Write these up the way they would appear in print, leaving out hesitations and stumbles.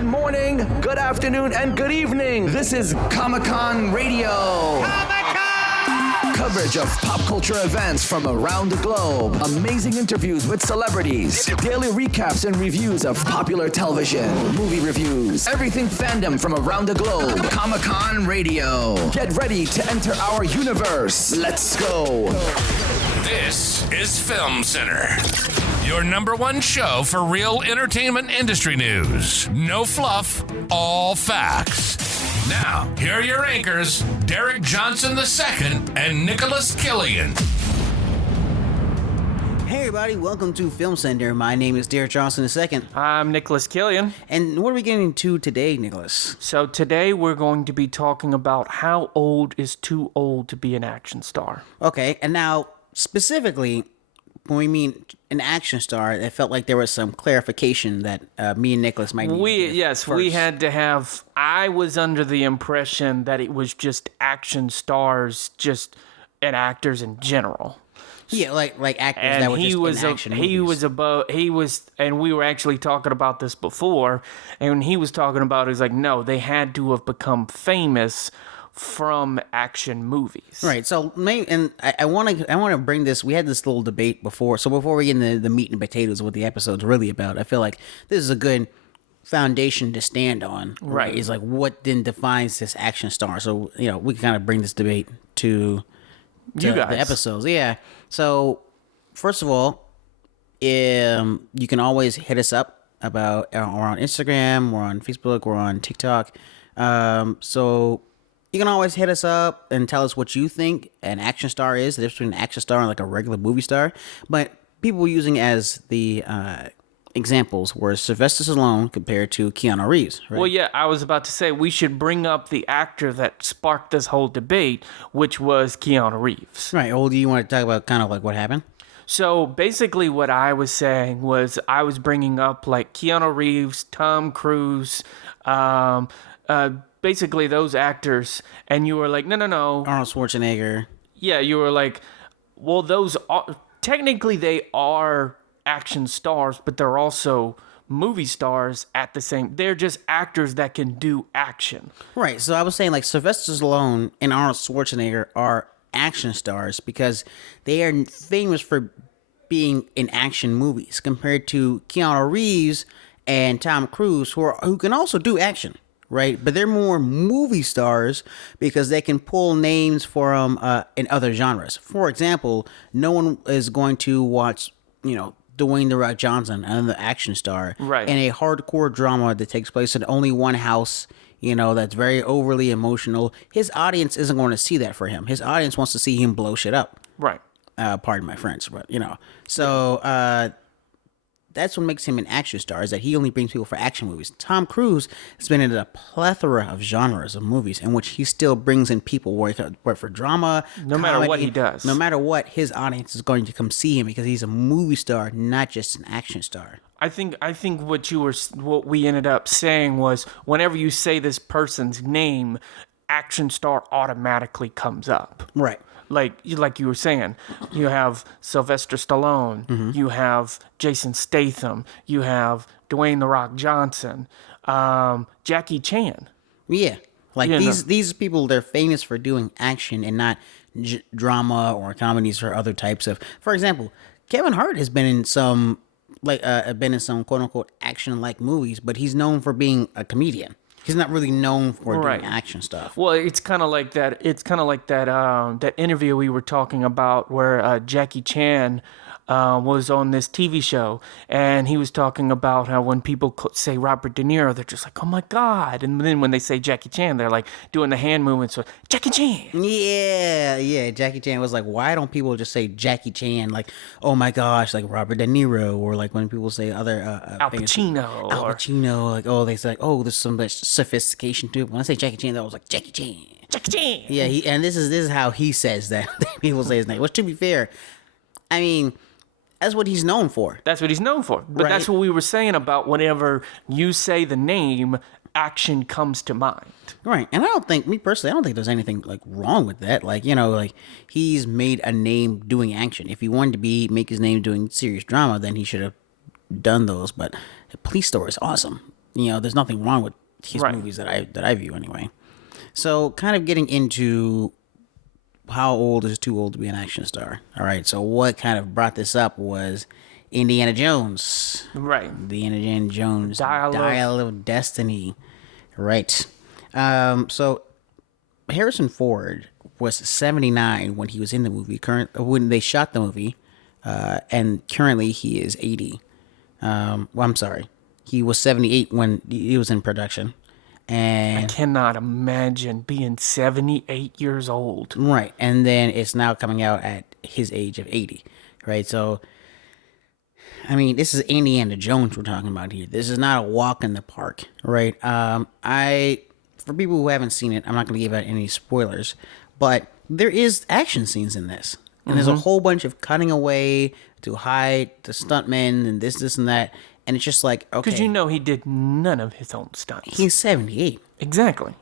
Good morning, good afternoon, and good evening. This is Comic-Con Radio. Coverage of pop culture events from around the globe. Amazing interviews with celebrities. Daily recaps and reviews of popular television. Movie reviews. Everything fandom from around the globe. Comic-Con Radio. Get ready to enter our universe. Let's go. This is Film Center, your number one show for real entertainment industry news. No fluff, all facts. Now, here are your anchors, Derek Johnson II and Nicholas Killian. Hey everybody, welcome to Film Center. My name is Derek Johnson II. I'm Nicholas Killian. And what are we getting to today, Nicholas? So today we're going to be talking about how old is too old to be an action star. Okay, and now, specifically, when we mean an action star, it felt like there was some clarification that me and Nicholas might need to give first. We had to have... I was under the impression that it was just action stars, and actors in general. Yeah, like actors And that were he just was in action movies. and we were actually talking about this before, and when he was talking about it, he was like, no, they had to have become famous from action movies. Right. So I want to bring this. We had this little debate before. So before we get into the meat and potatoes of what the episode's really about, I feel like this is a good foundation to stand on. Right. Is like what then defines this action star. So we can kind of bring this debate to you guys. The episodes. Yeah. So first of all, you can always hit us up about. We're on Instagram. We're on Facebook. We're on TikTok. So. You can always hit us up and tell us what you think an action star is, the difference between an action star and like a regular movie star. But people using as the examples were Sylvester Stallone compared to Keanu Reeves, right? Well, yeah, I was about to say we should bring up the actor that sparked this whole debate, which was Keanu Reeves. Right. Well, do you want to talk about kind of like what happened? So basically what I was saying was I was bringing up like Keanu Reeves, Tom Cruise, basically those actors, and you were like, no. Arnold Schwarzenegger. Yeah, you were like, well, those are, technically they are action stars, but they're also movie stars at the same. They're just actors that can do action. Right. So I was saying like Sylvester Stallone and Arnold Schwarzenegger are action stars because they are famous for being in action movies compared to Keanu Reeves and Tom Cruise, who can also do action. Right, but they're more movie stars because they can pull names from in other genres. For example, no one is going to watch, Dwayne "The Rock" Johnson, another action star, right, in a hardcore drama that takes place in only one house. That's very overly emotional. His audience isn't going to see that for him. His audience wants to see him blow shit up. Right. Pardon my French, but so. That's what makes him an action star, is that he only brings people for action movies. Tom Cruise has been in a plethora of genres of movies in which he still brings in people where for drama, no matter comedy, what he does. No matter what, his audience is going to come see him because he's a movie star, not just an action star. I think what we ended up saying was whenever you say this person's name, action star automatically comes up. Right. Like you were saying, you have Sylvester Stallone, Mm-hmm. you have Jason Statham, you have Dwayne "The Rock" Johnson, Jackie Chan. Yeah, like these people, they're famous for doing action and not drama or comedies or other types of. For example, Kevin Hart has been in some quote unquote action like movies, but he's known for being a comedian. He's not really known for doing action stuff. Well, it's kind of like that. It's kind of like that interview we were talking about where Jackie Chan was on this TV show, and he was talking about how when people say Robert De Niro, they're just like, oh my God. And then when they say Jackie Chan, they're like doing the hand movements with Jackie Chan. Yeah. Jackie Chan was like, why don't people just say Jackie Chan? Like, oh my gosh, like Robert De Niro, or like when people say other Al Pacino. Like, oh, they say, like, oh, there's some like sophistication to it. When I say Jackie Chan, that was like Jackie Chan. Jackie Chan. Yeah, and this is how he says that. People say his name. Which, to be fair, I mean, that's what he's known for. That's what he's known for. But that's what we were saying about whenever you say the name, action comes to mind. Right. And me personally, I don't think there's anything like wrong with that. Like, like he's made a name doing action. If he wanted to make his name doing serious drama, then he should have done those. But the Police Story is awesome. there's nothing wrong with his Right. movies that I view anyway. So, kind of getting into how old is too old to be an action star. All right. So, what kind of brought this up was Indiana Jones. Right. The Indiana Jones Dial of Destiny. Right. So, Harrison Ford was 79 when he was in the movie. When they shot the movie, and currently he is 80. I'm sorry. He was 78 when he was in production. I cannot imagine being 78 years old. Right. And then it's now coming out at his age of 80. Right. So, I mean, this is Indiana Jones we're talking about here. This is not a walk in the park. Right. For people who haven't seen it, I'm not going to give out any spoilers, but there is action scenes in this. And there's a whole bunch of cutting away to hide the stuntmen and this, and that. And it's just like, okay. Because he did none of his own stunts. He's 78. Exactly.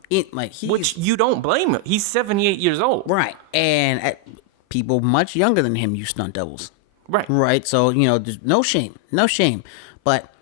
Which you don't blame him. He's 78 years old. Right. And people much younger than him use stunt doubles. Right. Right. So, there's no shame. No shame. But,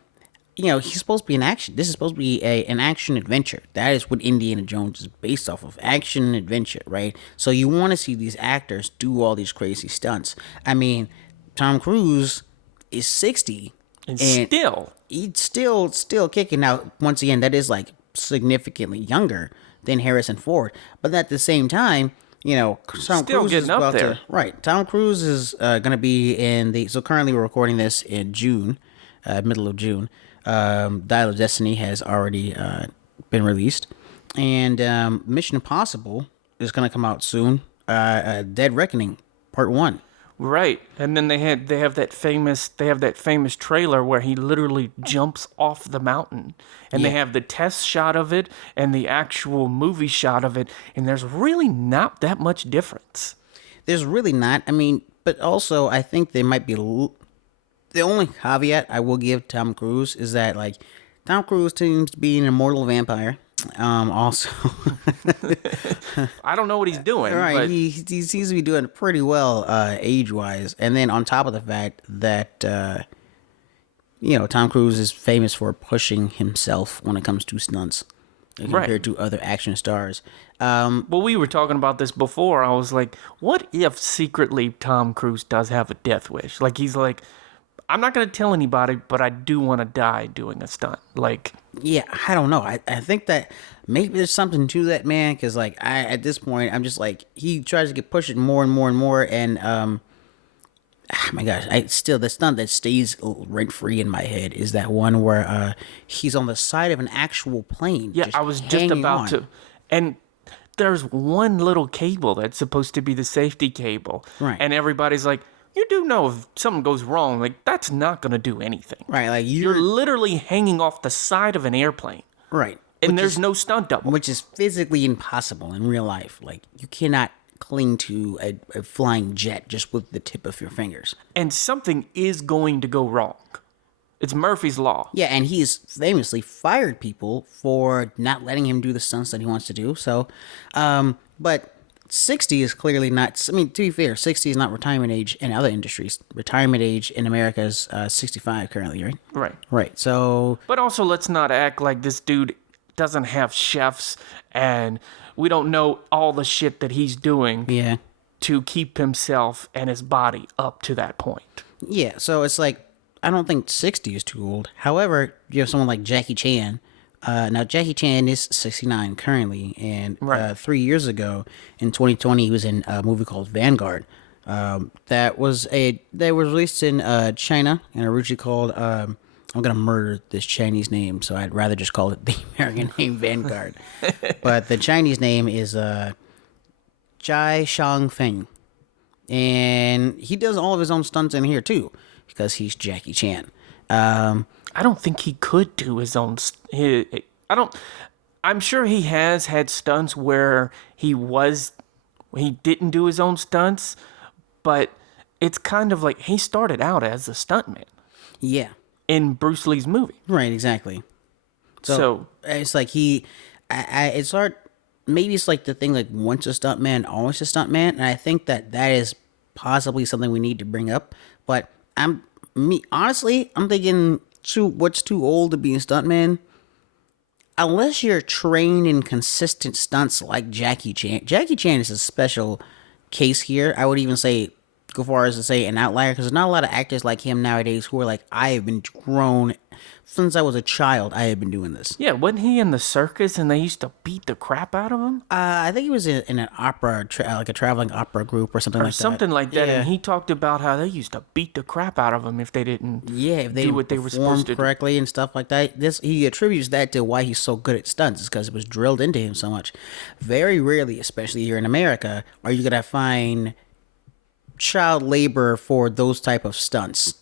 he's supposed to be an action. This is supposed to be an action adventure. That is what Indiana Jones is based off of. Action and adventure, right? So you want to see these actors do all these crazy stunts. I mean, Tom Cruise is 60. And still. He's still kicking out. Once again, that is like significantly younger than Harrison Ford. But at the same time, Tom Still Cruise getting is up about there. Right. Tom Cruise is going to be in so currently we're recording this in June, middle of June. Dial of Destiny has already been released. And Mission Impossible is going to come out soon. Dead Reckoning, Part 1. Right. And then they have that famous trailer where he literally jumps off the mountain. And they have the test shot of it and the actual movie shot of it, and there's really not that much difference. There's really not. I mean, but also I think there might be the only caveat I will give Tom Cruise is that Tom Cruise seems to be an immortal vampire. Also, I don't know what he's doing. right? But He seems to be doing pretty well age wise, and then on top of the fact that Tom Cruise is famous for pushing himself when it comes to stunts compared to other action stars. well, we were talking about this before. I was like, what if secretly Tom Cruise does have a death wish? He's like, I'm not going to tell anybody, but I do want to die doing a stunt. Yeah, I don't know. I think that maybe there's something to that, man. Because at this point, I'm just he tries to get push it more and more and more, and oh my gosh, the stunt that stays rent free in my head is that one where he's on the side of an actual plane. Yeah, I was just about to, and there's one little cable that's supposed to be the safety cable, Right. And everybody's like, you do know if something goes wrong, that's not going to do anything. Right, You're literally hanging off the side of an airplane. right, And there's no stunt double. which is physically impossible in real life. You cannot cling to a flying jet just with the tip of your fingers. And something is going to go wrong. It's Murphy's Law. Yeah, and he's famously fired people for not letting him do the stunts that he wants to do. So, but 60 is clearly not. I mean, to be fair, 60 is not retirement age in other industries. Retirement age in America is 65 currently, right? Right. Right. So, But also, let's not act like this dude doesn't have chefs and we don't know all the shit that he's doing yeah. to keep himself and his body up to that point. Yeah, so it's I don't think 60 is too old. However, you have someone like Jackie Chan. Now, Jackie Chan is 69 currently, and Right. 3 years ago, in 2020, he was in a movie called Vanguard. That was released in China, and originally called, I'm going to murder this Chinese name, so I'd rather just call it the American name Vanguard. But the Chinese name is Jai Shangfeng. And he does all of his own stunts in here, too, because he's Jackie Chan. I don't think he could do his own. I'm sure he has had stunts where he didn't do his own stunts, but it's kind of like he started out as a stuntman Yeah. in Bruce Lee's movie. Right, exactly. So it's it's hard. Maybe it's the thing once a stuntman, always a stuntman, and I think that is possibly something we need to bring up. But honestly, I'm thinking what's too old to be a stuntman? unless you're trained in consistent stunts like Jackie Chan. Jackie Chan is a special case here. I would even say, go far as to say an outlier, because there's not a lot of actors like him nowadays who are like, I have been grown since I was a child. I have been doing this. Yeah, wasn't he in the circus and they used to beat the crap out of him? I think he was in an opera, like a traveling opera group or something like that. Something like that. Yeah. And he talked about how they used to beat the crap out of him if they didn't If they do what they were supposed to do. correctly and stuff like that. He attributes that to why he's so good at stunts, is because it was drilled into him so much. Very rarely, especially here in America, are you gonna find child labor for those type of stunts.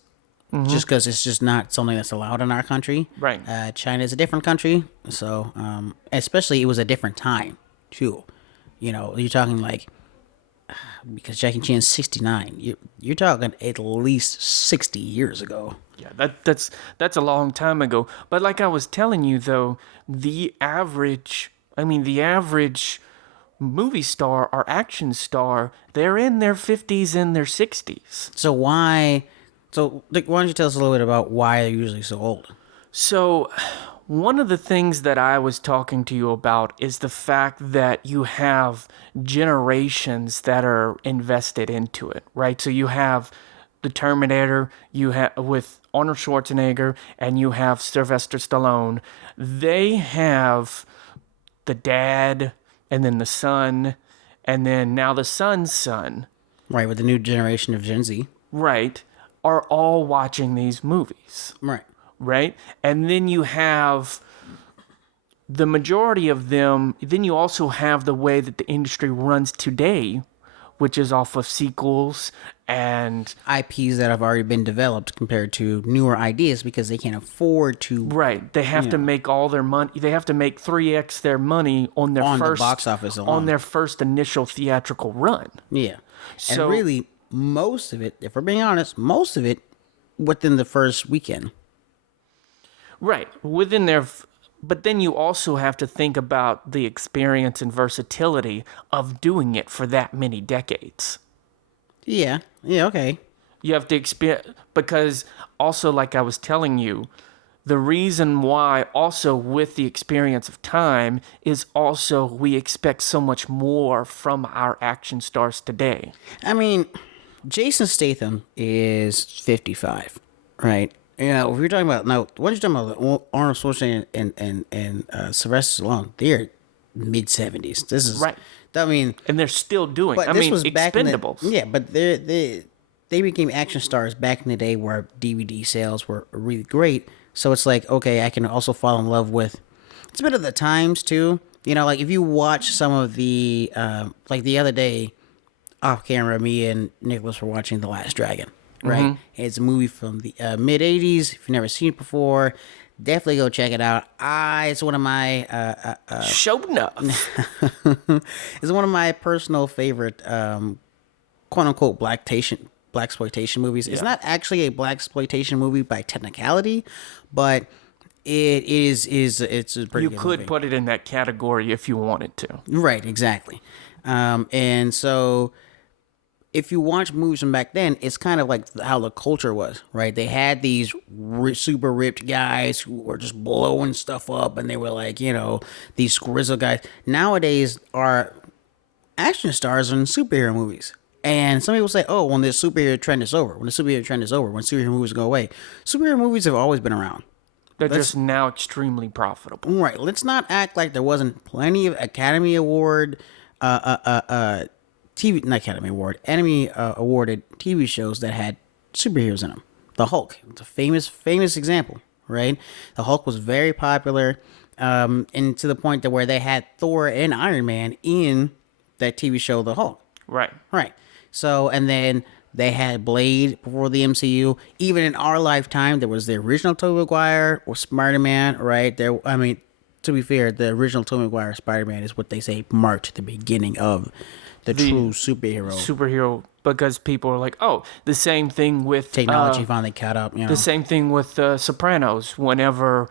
Just because it's just not something that's allowed in our country. Right. China is a different country, so especially it was a different time too. You know, you're talking like, because Jackie Chan's 69. You're talking at least 60 years ago. Yeah, that's a long time ago. But like I was telling you though, the average movie star or action star, they're in their 50s and their 60s. So why don't you tell us a little bit about why they're usually so old? So, one of the things that I was talking to you about is the fact that you have generations that are invested into it, right? So you have the Terminator, you have with Arnold Schwarzenegger, and you have Sylvester Stallone. They have the dad, and then the son, and then now the son's son. Right, with the new generation of Gen Z. Right, are all watching these movies. Right? And then you have the majority of them, then you also have the way that the industry runs today, which is off of sequels and IPs that have already been developed compared to newer ideas because they can't afford to. Right. They have to make all their money. They have to make 3x their money on their the box office alone. On their first initial theatrical run. Yeah. So, and really, most of it, if we're being honest, most of it within the first weekend. Right. Within their... But then you also have to think about the experience and versatility of doing it for that many decades. Yeah. Yeah, okay. You have to experience... Because also, like I was telling you, the reason why also with the experience of time is also we expect so much more from our action stars today. I mean, Jason Statham is 55, right? You know, if you're talking about now, what you're talking about, Arnold Schwarzenegger and Sylvester Stallone, they're mid 70s. This is right. I mean, and they're still doing. But I this mean, was back Expendables. But they became action stars back in the day where DVD sales were really great. So it's like, okay, I can also fall in love with. It's a bit of the times too. You know, like if you watch some of the, like the other day, off camera, me and Nicholas were watching The Last Dragon. Right, It's a movie from the mid '80s. If you've never seen it before, definitely go check it out. It's one of my Showed enough. it's one of my personal favorite quote unquote blaxploitation movies. It's not actually a blaxploitation movie by technicality, but it's a pretty. You could put it in that category if you wanted to. Right, exactly, and so. If you watch movies from back then, it's kind of like how the culture was, right? They had these super ripped guys who were just blowing stuff up, and they were like, you know, these grizzled guys. Nowadays, our action stars are in superhero movies. And some people say, oh, when the superhero trend is over, when superhero movies go away. Superhero movies have always been around. They're just now extremely profitable. Right. Let's not act like there wasn't plenty of Academy Award, Emmy awarded TV shows that had superheroes in them. The Hulk, it's a famous example, right? The Hulk was very popular, and to the point that where they had Thor and Iron Man in that TV show, The Hulk. Right. So, and then they had Blade before the MCU. Even in our lifetime, there was the original Tobey Maguire or Spider-Man, right? To be fair, the original Tobey Maguire Spider-Man is what they say marked the beginning of the true superhero, because people are like, oh, the same thing with technology finally caught up. You know? The same thing with Sopranos. Whenever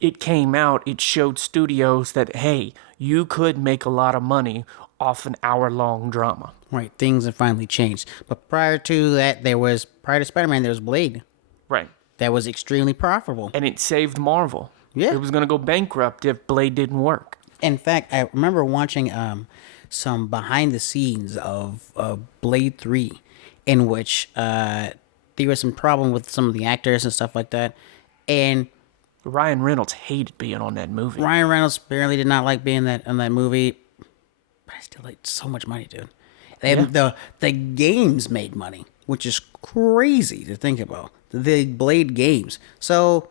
it came out, it showed studios that hey, you could make a lot of money off an hour-long drama. Right, things have finally changed. But prior to that, prior to Spider-Man, there was Blade. Right, that was extremely profitable, and it saved Marvel. Yeah. It was going to go bankrupt if Blade didn't work. In fact, I remember watching some behind the scenes of Blade 3, in which there was some problem with some of the actors and stuff like that. And Ryan Reynolds hated being on that movie. Ryan Reynolds apparently did not like being in that movie. But I still like so much money, dude. The games made money, which is crazy to think about. The Blade games. So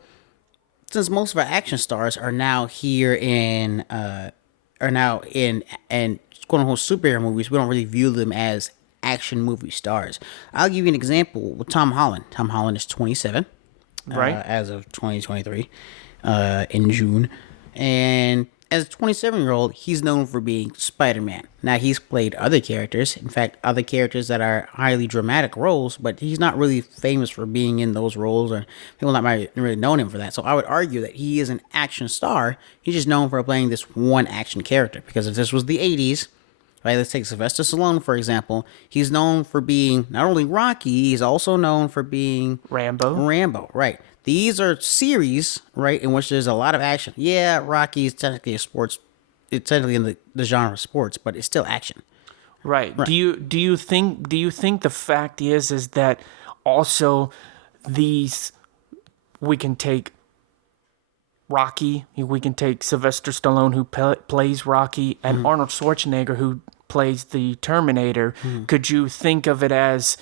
since most of our action stars are now here in quote unquote superhero movies, we don't really view them as action movie stars. I'll give you an example with Tom Holland. Tom Holland is 27, Right. as of 2023, in June, and as a 27-year-old, he's known for being Spider-Man. Now, he's played other characters, in fact, other characters that are highly dramatic roles, but he's not really famous for being in those roles, or people not really known him for that. So I would argue that he is an action star. He's just known for playing this one action character, because if this was the 80s, right, let's take Sylvester Stallone, for example. He's known for being not only Rocky, he's also known for being Rambo, right. These are series, right, in which there's a lot of action. Yeah, Rocky is technically a sports. It's technically in the genre of sports, but it's still action. Right. Do you think the fact is that also these, we can take Rocky, we can take Sylvester Stallone who plays Rocky, and Arnold Schwarzenegger who plays the Terminator. Could you think of it as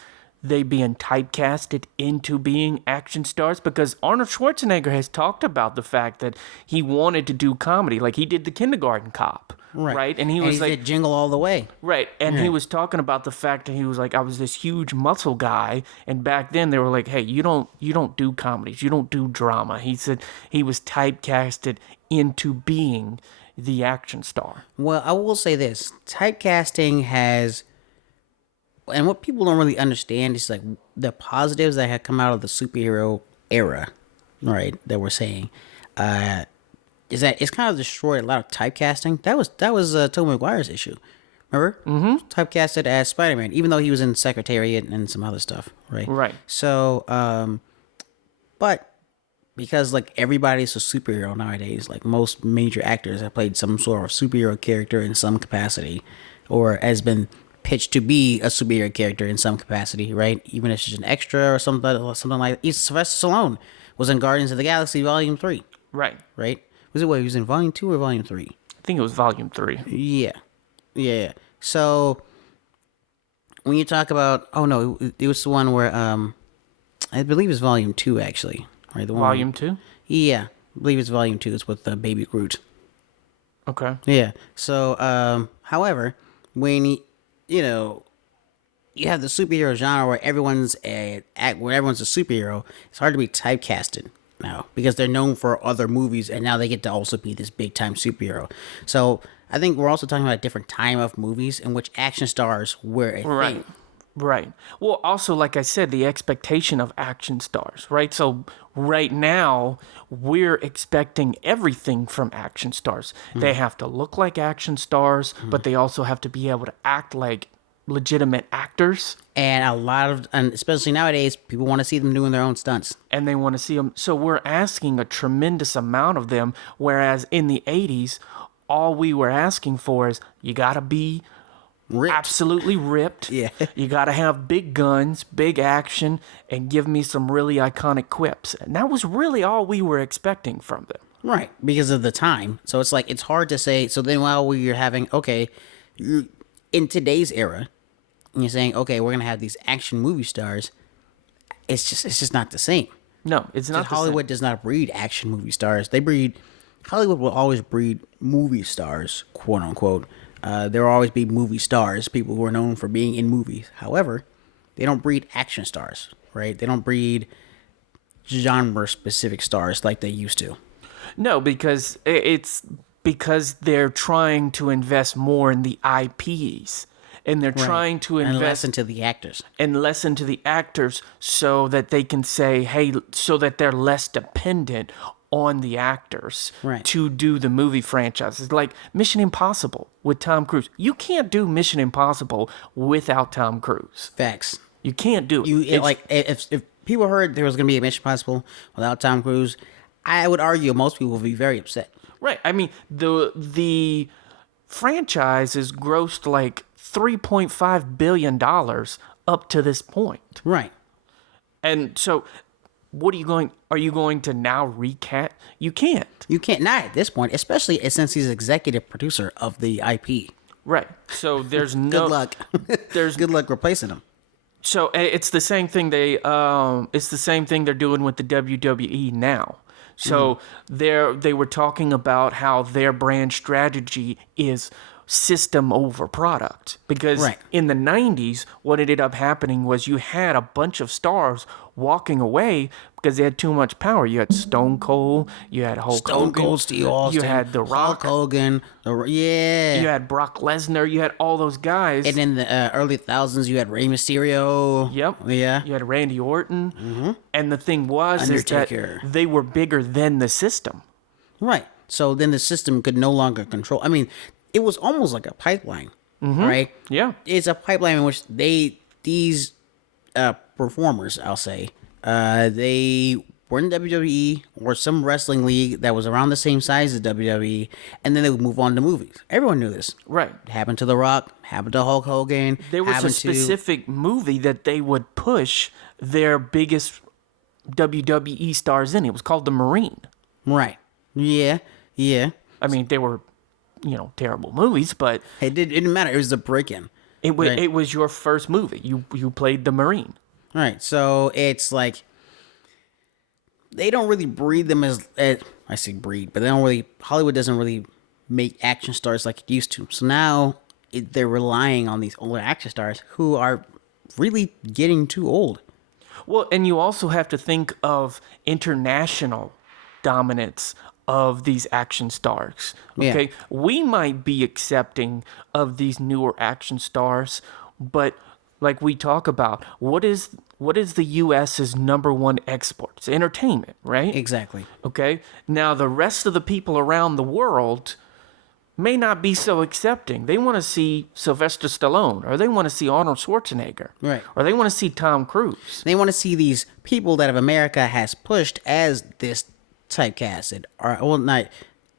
they being typecasted into being action stars? Because Arnold Schwarzenegger has talked about the fact that he wanted to do comedy, like he did the Kindergarten Cop, right? And he was like, did Jingle All the Way, right? And he was talking about the fact that he was like, I was this huge muscle guy, and back then they were like, hey, you don't do comedies, you don't do drama. He said he was typecasted into being the action star. Well, I will say this: typecasting has. And what people don't really understand is like the positives that have come out of the superhero era, right? That we're saying, is that it's kind of destroyed a lot of typecasting. That was Tobey Maguire's issue. Remember? Mm-hmm. Typecasted as Spider-Man, even though he was in Secretariat and some other stuff, right? Right. So, but because like everybody's a superhero nowadays, like most major actors have played some sort of superhero character in some capacity, or has been pitched to be a superhero character in some capacity, right? Even if it's just an extra or something like that. Sylvester Stallone was in Guardians of the Galaxy Volume 3. Right. Was it what, he was in Volume 2 or Volume 3? I think it was Volume 3. Yeah. So, when you talk about, it was the one where, I believe it's Volume 2, actually. Right? The one Volume 2? Yeah, I believe it's Volume 2. It's with Baby Groot. Okay. Yeah. So, however, when you have the superhero genre where everyone's a superhero, it's hard to be typecasted now because they're known for other movies, and now they get to also be this big time superhero. So I think we're also talking about a different time of movies in which action stars were a thing. Right. Well, also, like I said, the expectation of action stars, right? So right now, we're expecting everything from action stars. They have to look like action stars, but they also have to be able to act like legitimate actors. And especially nowadays, people want to see them doing their own stunts. And they want to see them. So we're asking a tremendous amount of them, whereas in the 80s, all we were asking for is you got to be ripped. Absolutely ripped. Yeah. You got to have big guns, big action, and give me some really iconic quips. And that was really all we were expecting from them. Right, because of the time. So it's like, it's hard to say. So then while we're having, in today's era, and you're saying, okay, we're going to have these action movie stars, it's just not the same. No, it's not the same. Hollywood does not breed action movie stars. Hollywood will always breed movie stars, quote unquote. There will always be movie stars, people who are known for being in movies. However, they don't breed action stars, right? They don't breed genre-specific stars like they used to. No, because they're trying to invest more in the IPs. And they're trying to invest... And less into the actors. And less into the actors so that they can say, hey, so that they're less dependent on the actors to do the movie franchises. Like Mission Impossible with Tom Cruise. You can't do Mission Impossible without Tom Cruise. Facts. You can't do it. If people heard there was going to be a Mission Impossible without Tom Cruise, I would argue most people would be very upset. Right. I mean, the franchise has grossed like $3.5 billion up to this point. Right. And so are you going to now recast? You can't. You can't, not at this point, especially since he's executive producer of the IP. Right. So there's no Good luck. Good luck replacing him. So it's the same thing they're doing with the WWE now. So they were talking about how their brand strategy is system over product, because in the 90s what ended up happening was you had a bunch of stars walking away because they had too much power. You had Stone Cold, you had Hulk Hogan, Steve Austin, you had The Rock, Hulk Hogan, you had Brock Lesnar, you had all those guys. And in the early thousands, you had Rey Mysterio. Yep. Yeah. You had Randy Orton. And the thing was Undertaker. is that they were bigger than the system. Right. So then the system could no longer control. I mean, it was almost like a pipeline, right? Yeah. It's a pipeline in which these performers, I'll say, they were in WWE or some wrestling league that was around the same size as WWE, and then they would move on to movies. Everyone knew this. Right. It happened to The Rock, happened to Hulk Hogan. There was a specific movie that they would push their biggest WWE stars in. It was called The Marine. Right. Yeah. Yeah. I mean, they were, terrible movies, but It didn't matter. It was a break-in. it was your first movie. You played the Marine. Right. So it's like they don't really breed them as I say breed, but Hollywood doesn't really make action stars like it used to. So now they're relying on these older action stars who are really getting too old. Well, and you also have to think of international dominance of these action stars. Okay, we might be accepting of these newer action stars, but like we talk about, what is the U.S.'s number one export? It's entertainment, right? Exactly. Okay, now the rest of the people around the world may not be so accepting. They want to see Sylvester Stallone, or they want to see Arnold Schwarzenegger, right? Or they want to see Tom Cruise. They want to see these people that America has pushed as this typecasted, or well, not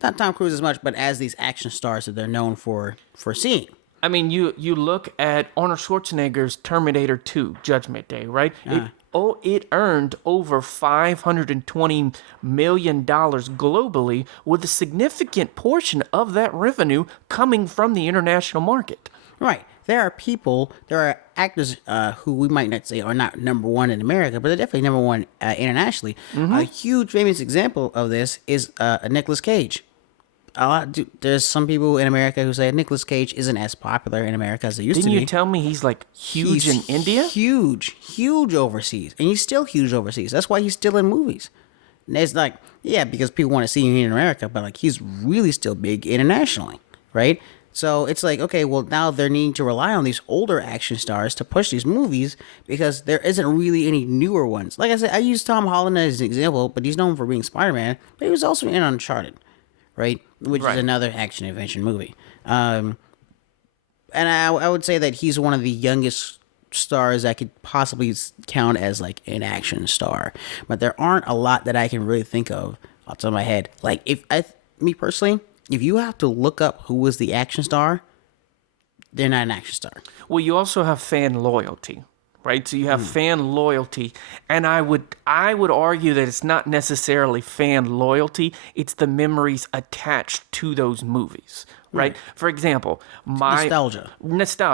Tom Cruise as much, but as these action stars that they're known for seeing. I mean, you look at Arnold Schwarzenegger's Terminator 2, Judgment Day, right? It earned over $520 million globally, with a significant portion of that revenue coming from the international market. Right. There are actors who we might not say are not number one in America, but they're definitely number one internationally. A huge famous example of this is Nicolas Cage. There's some people in America who say Nicolas Cage isn't as popular in America as it used to be. Didn't you tell me he's like huge in India? Huge overseas. And he's still huge overseas. That's why he's still in movies. And it's like, yeah, because people want to see him here in America, but like he's really still big internationally, right? So it's like, okay, well, now they're needing to rely on these older action stars to push these movies because there isn't really any newer ones. Like I said, I use Tom Holland as an example, but he's known for being Spider-Man, but he was also in Uncharted, right? Which is another action-adventure movie. And I would say that he's one of the youngest stars I could possibly count as like an action star. But there aren't a lot that I can really think of off the top of my head. Like, me personally, if you have to look up who was the action star, they're not an action star. Well, you also have fan loyalty, right? So you have fan loyalty, and I would argue that it's not necessarily fan loyalty; it's the memories attached to those movies, right? For example, nostalgia,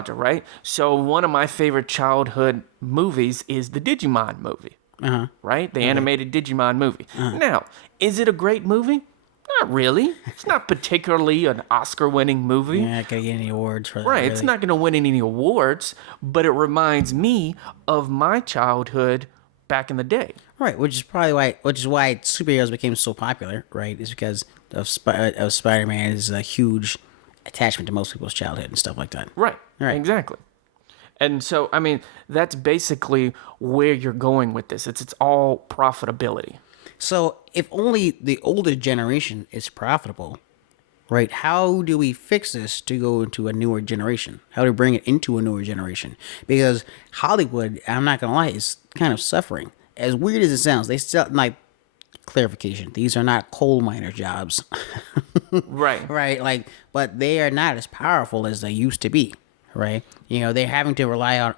right? So one of my favorite childhood movies is the Digimon movie, right? The animated Digimon movie. Now, is it a great movie? Not really. It's not particularly an Oscar-winning movie. You're not going to get any awards for that. Right, really. It's not going to win any awards, but it reminds me of my childhood back in the day. Right, which is why superheroes became so popular, right? Is because of Spider-Man is a huge attachment to most people's childhood and stuff like that. Right, exactly. And so, I mean, that's basically where you're going with this. It's all profitability. So if only the older generation is profitable, right? How do we fix this to go into a newer generation? How do we bring it into a newer generation? Because Hollywood, I'm not going to lie, is kind of suffering. As weird as it sounds, they still, like, clarification. These are not coal miner jobs. Right. Right? Like, but they are not as powerful as they used to be, right? They're having to rely on,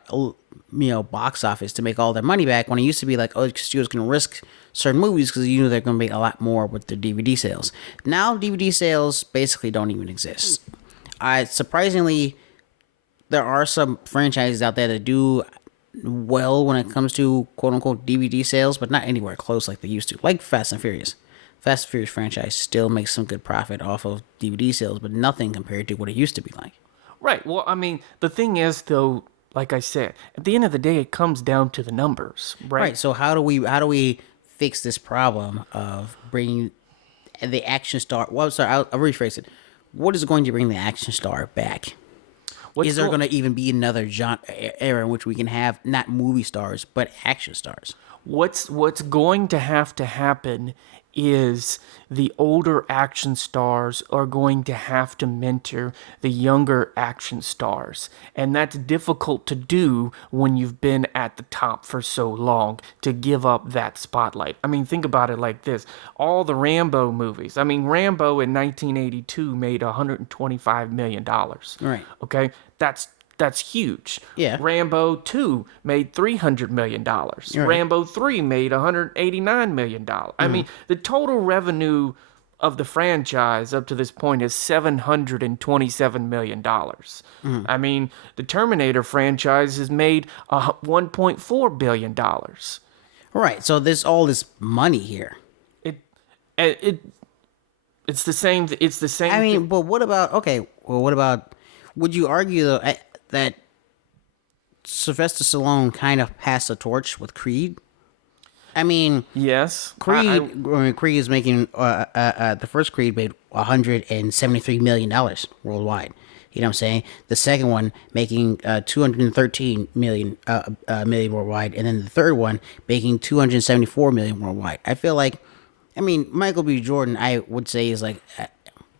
box office to make all their money back when it used to be like, oh, studios can risk certain movies because they're going to make a lot more with their DVD sales. Now, DVD sales basically don't even exist. Surprisingly, there are some franchises out there that do well when it comes to quote-unquote DVD sales, but not anywhere close like they used to. Like Fast and Furious. Fast and Furious franchise still makes some good profit off of DVD sales, but nothing compared to what it used to be like. Right. Well, I mean, the thing is, though, like I said, at the end of the day, it comes down to the numbers, right? Right. So how do we fix this problem of bringing the action star? Well, sorry, I'll rephrase it. What is going to bring the action star back? Is there going to even be another era in which we can have not movie stars but action stars? What's going to happen is the older action stars are going to have to mentor the younger action stars. And that's difficult to do when you've been at the top for so long, to give up that spotlight. I mean, think about it like this. All the Rambo movies. I mean, Rambo in 1982 made $125 million. Right. Okay? That's huge. Yeah. Rambo 2 made $300 million. Right. Rambo 3 made $189 million. I mean, the total revenue of the franchise up to this point is $727 million. I mean, the Terminator franchise has made $1.4 billion. Right. So there's all this money here. It's the same. It's the same. I mean, but what about? Okay. Well, what about? Would you argue though that Sylvester Stallone kind of passed the torch with Creed? I mean, yes. Creed. Creed is making the first Creed made $173 million worldwide. You know what I'm saying? The second one making 213 million worldwide, and then the third one making 274 million worldwide. I feel like, I mean, Michael B. Jordan, I would say is like,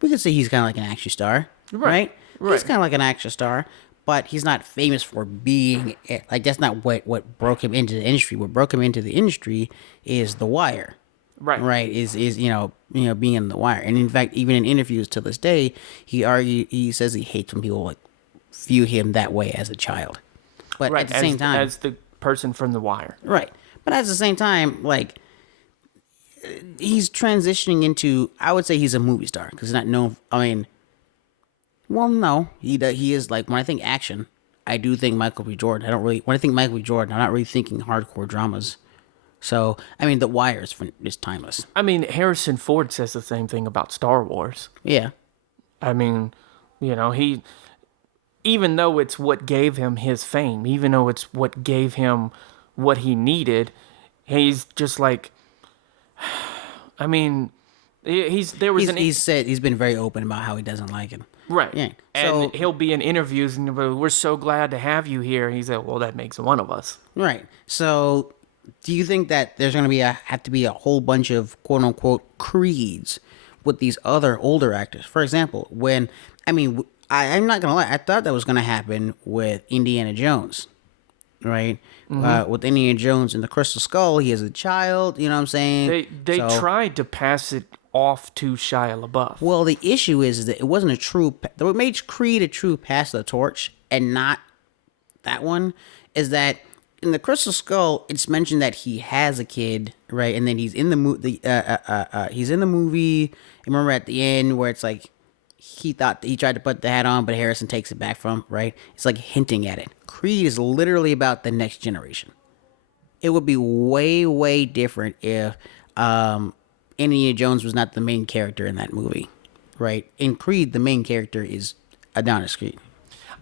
we could say he's kind of like an action star, right? He's kind of like an action star, but he's not famous for being like, that's not what broke him into the industry. What broke him into the industry is The Wire. Right. Is being in The Wire. And in fact, even in interviews to this day, he says he hates when people like view him that way as a child. But at the same time, as the person from The Wire. Right. But at the same time, like, he's transitioning into, I would say he's a movie star because he's not known. I mean, well, no, he is like, when I think action, I do think Michael B. Jordan. When I think Michael B. Jordan, I'm not really thinking hardcore dramas. So, I mean, The Wire is timeless. I mean, Harrison Ford says the same thing about Star Wars. Yeah. I mean, he, even though it's what gave him his fame, even though it's what gave him what he needed, he's just like, I mean, he's been very open about how he doesn't like him. Right. Yeah. And he'll be in interviews and we're so glad to have you here. He said, well, that makes one of us. Right. So, do you think that there's going to have to be a whole bunch of quote unquote creeds with these other older actors? For example, I'm not going to lie, I thought that was going to happen with Indiana Jones, right? Mm-hmm. With Indiana Jones and the Crystal Skull, he is a child, you know what I'm saying? They tried to pass it off to Shia LaBeouf. Well, the issue is that it wasn't what made Creed a true pass the torch and not that one is that in the Crystal Skull, it's mentioned that he has a kid, right? And then he's in the movie. He's in the movie. Remember at the end where it's like he thought that he tried to put the hat on, but Harrison takes it back from him, right? It's like hinting at it. Creed is literally about the next generation. It would be way, way different if Indiana Jones was not the main character in that movie, right? In Creed, the main character is Adonis Creed.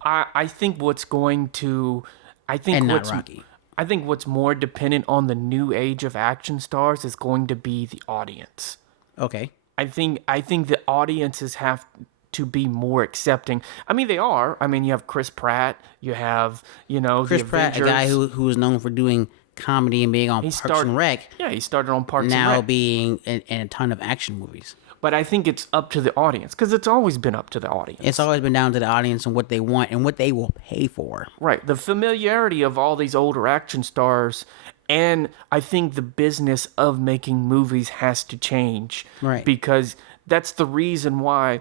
I think what's going to, not Rocky. I think what's more dependent on the new age of action stars is going to be the audience. Okay. I think the audiences have to be more accepting. I mean, they are. I mean, you have Chris Pratt. You have, Chris Pratt, a guy who is known for doing comedy and being on Parks and Rec. Yeah, he started on Parks and Rec. Now being in a ton of action movies. But I think it's up to the audience, because it's always been up to the audience. It's always been down to the audience and what they want and what they will pay for. Right. The familiarity of all these older action stars And I think the business of making movies has to change. Right. Because that's the reason why,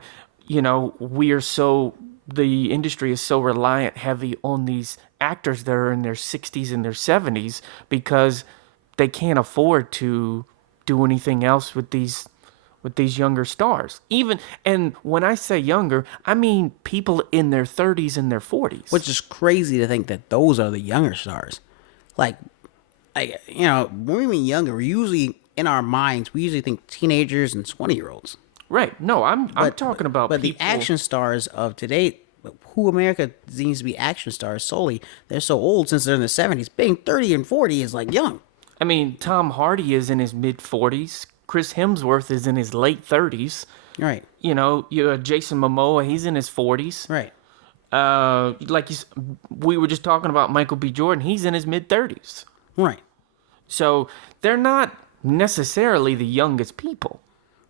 the industry is so reliant heavy on these actors that are in their 60s and their 70s, because they can't afford to do anything else with these younger stars. And when I say younger, I mean people in their 30s and their 40s. Which is crazy to think that those are the younger stars. Like, when we mean younger, we usually, in our minds, we usually think teenagers and 20-year-olds. Right. No, I'm talking about But people. the action stars of today, who America deems to be action stars solely, they're so old since they're in the 70s. Being 30 and 40 is like young. I mean, Tom Hardy is in his mid-40s. Chris Hemsworth is in his late 30s. Right. Jason Momoa, he's in his 40s. Right. We were just talking about Michael B. Jordan. He's in his mid-30s. Right. So they're not necessarily the youngest people.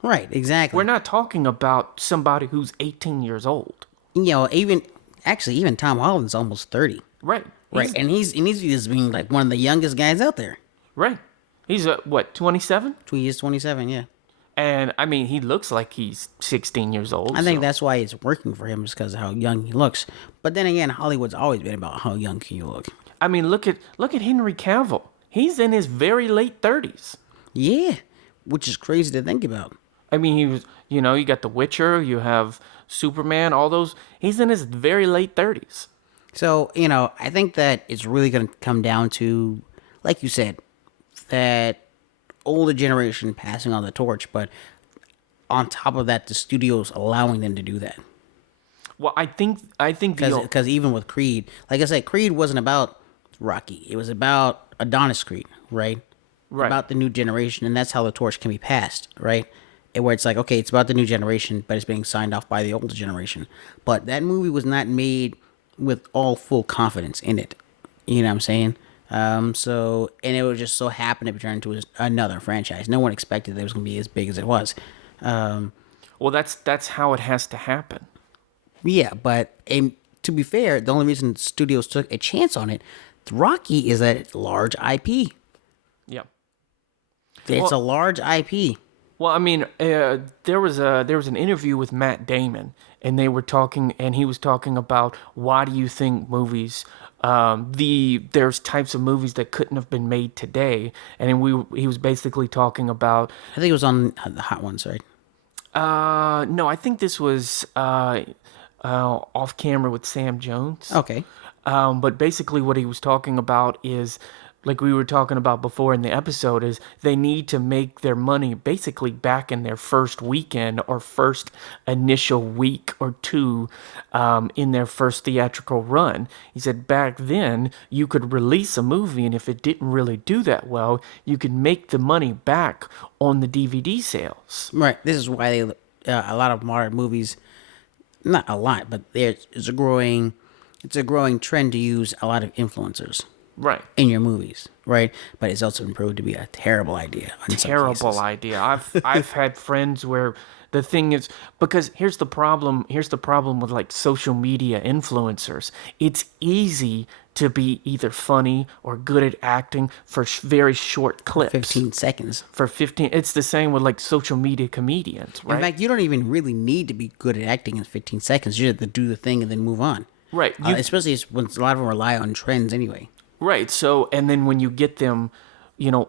Right, exactly. We're not talking about somebody who's 18 years old. Even Tom Holland's almost 30. Right. Right. And he's just being like one of the youngest guys out there. Right. He's, 27? He's 27, yeah. And, I mean, he looks like he's 16 years old. I think that's why it's working for him, is because of how young he looks. But then again, Hollywood's always been about how young can you look. I mean, look at Henry Cavill. He's in his very late 30s. Yeah, which is crazy to think about. I mean, he was, you got The Witcher, you have Superman, all those. He's in his very late 30s. So, I think that it's really going to come down to, like you said, that older generation passing on the torch, but on top of that, the studios allowing them to do that. Well, I think Because even with Creed, like I said, Creed wasn't about Rocky. It was about Adonis Creed, right? Right. About the new generation, and that's how the torch can be passed, right? Where it's like, okay, it's about the new generation, but it's being signed off by the older generation. But that movie was not made with all full confidence in it. You know what I'm saying? And it was just so happened to be turned into another franchise. No one expected that it was going to be as big as it was. Well, that's how it has to happen. Yeah, but to be fair, the only reason studios took a chance on it, Rocky, is that it's large IP. Yep. It's a large IP. Well, I mean, there was an interview with Matt Damon, and he was talking about, why do you think movies, there's types of movies that couldn't have been made today, and then he was basically talking about. I think it was on the Hot Ones, right? No, I think this was off camera with Sam Jones. Okay. But basically what he was talking about is, like we were talking about before in the episode, is they need to make their money basically back in their first weekend or first initial week or two in their first theatrical run. He said back then you could release a movie, and if it didn't really do that well, you could make the money back on the DVD sales. Right. This is why a lot of modern movies, not a lot, but it's a growing trend to use a lot of influencers. Right. In your movies, right? But it's also been proved to be a terrible idea. Terrible idea. I've had friends where the thing is, because here's the problem with like social media influencers. It's easy to be either funny or good at acting for very short clips. 15 seconds. It's the same with like social media comedians, right? In fact, you don't even really need to be good at acting in 15 seconds. You just have to do the thing and then move on. Right. Especially when a lot of them rely on trends anyway. Right. So, and then when you get them,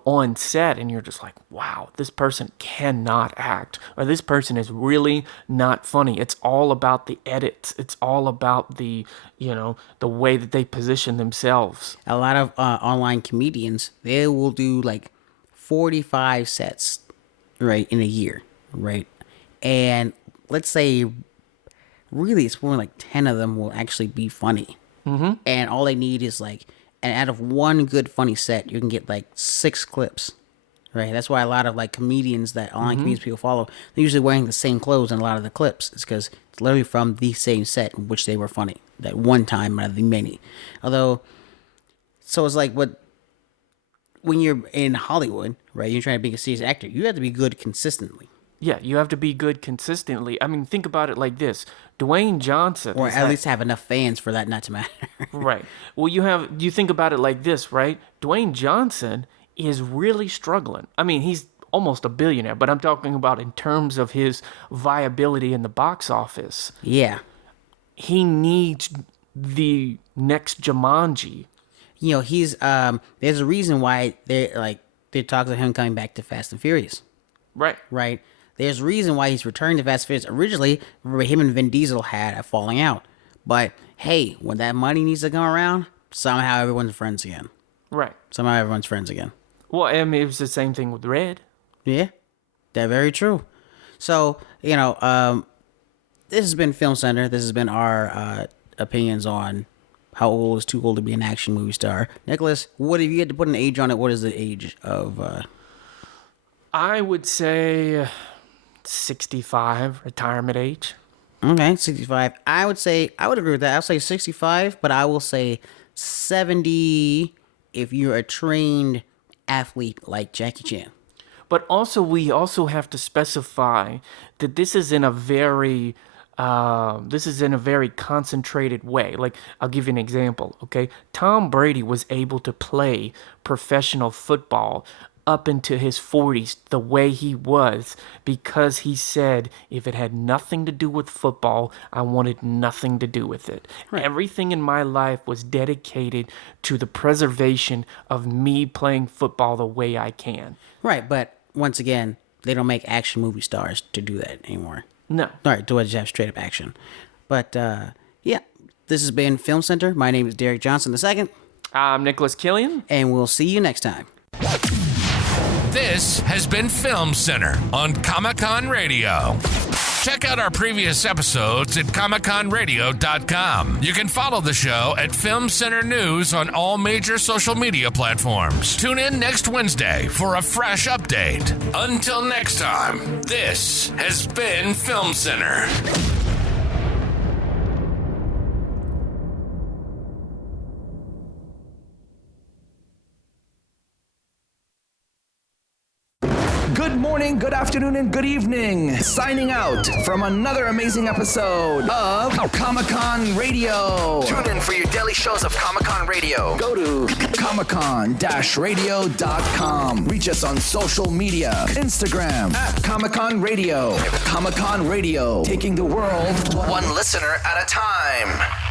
on set, and you're just like, wow, this person cannot act, or this person is really not funny. It's all about the edits. It's all about the way that they position themselves. A lot of online comedians, they will do like 45 sets, right, in a year, right? And let's say, really, it's more like 10 of them will actually be funny. Mm-hmm. And all they need is like, and out of one good funny set, you can get like 6 clips, right? That's why a lot of like comedians that online comedians people follow, they're usually wearing the same clothes in a lot of the clips. It's because it's literally from the same set in which they were funny that one time out of the many. So it's like when you're in Hollywood, right? You're trying to be a serious actor. You have to be good consistently. Yeah, you have to be good consistently. I mean, think about it like this. Dwayne Johnson. Or at least have enough fans for that not to matter. Right. Well, you think about it like this, right? Dwayne Johnson is really struggling. I mean, he's almost a billionaire, but I'm talking about in terms of his viability in the box office. Yeah. He needs the next Jumanji. You know, he's there's a reason why they talk to him coming back to Fast and Furious. Right. Right? There's a reason why he's returning to Fast and Furious. Originally, remember, him and Vin Diesel had a falling out. But hey, when that money needs to come around, somehow everyone's friends again. Right. Somehow everyone's friends again. Well, I mean, it was the same thing with Red. Yeah, that's very true. So, you know, this has been Film Center. This has been our opinions on how old is too old to be an action movie star. Nicholas, what if you had to put an age on it? What is the age of... I would say 65, retirement age. Okay, 65. I would agree with that. I'll say 65, but I will say 70 if you're a trained athlete like Jackie Chan. But also, we also have to specify that this is in a very concentrated way. Like, I'll give you an example, okay? Tom Brady was able to play professional football up into his 40s the way he was because he said, if it had nothing to do with football, I wanted nothing to do with it. Right. Everything in my life was dedicated to the preservation of me playing football the way I can. Right, but once again, they don't make action movie stars to do that anymore. No. All right, to just have straight up action. But, yeah, this has been Film Center. My name is Derek Johnson II. I'm Nicholas Killian. And we'll see you next time. This has been Film Center on Comic-Con Radio. Check out our previous episodes at ComicConRadio.com. You can follow the show at Film Center News on all major social media platforms. Tune in next Wednesday for a fresh update. Until next time, this has been Film Center. Good morning, good afternoon, and good evening. Signing out from another amazing episode of Comic-Con Radio. Tune in for your daily shows of Comic-Con Radio. Go to comiccon-radio.com. Reach us on social media, Instagram at Comic-Con Radio. Comic-Con Radio, taking the world one listener at a time.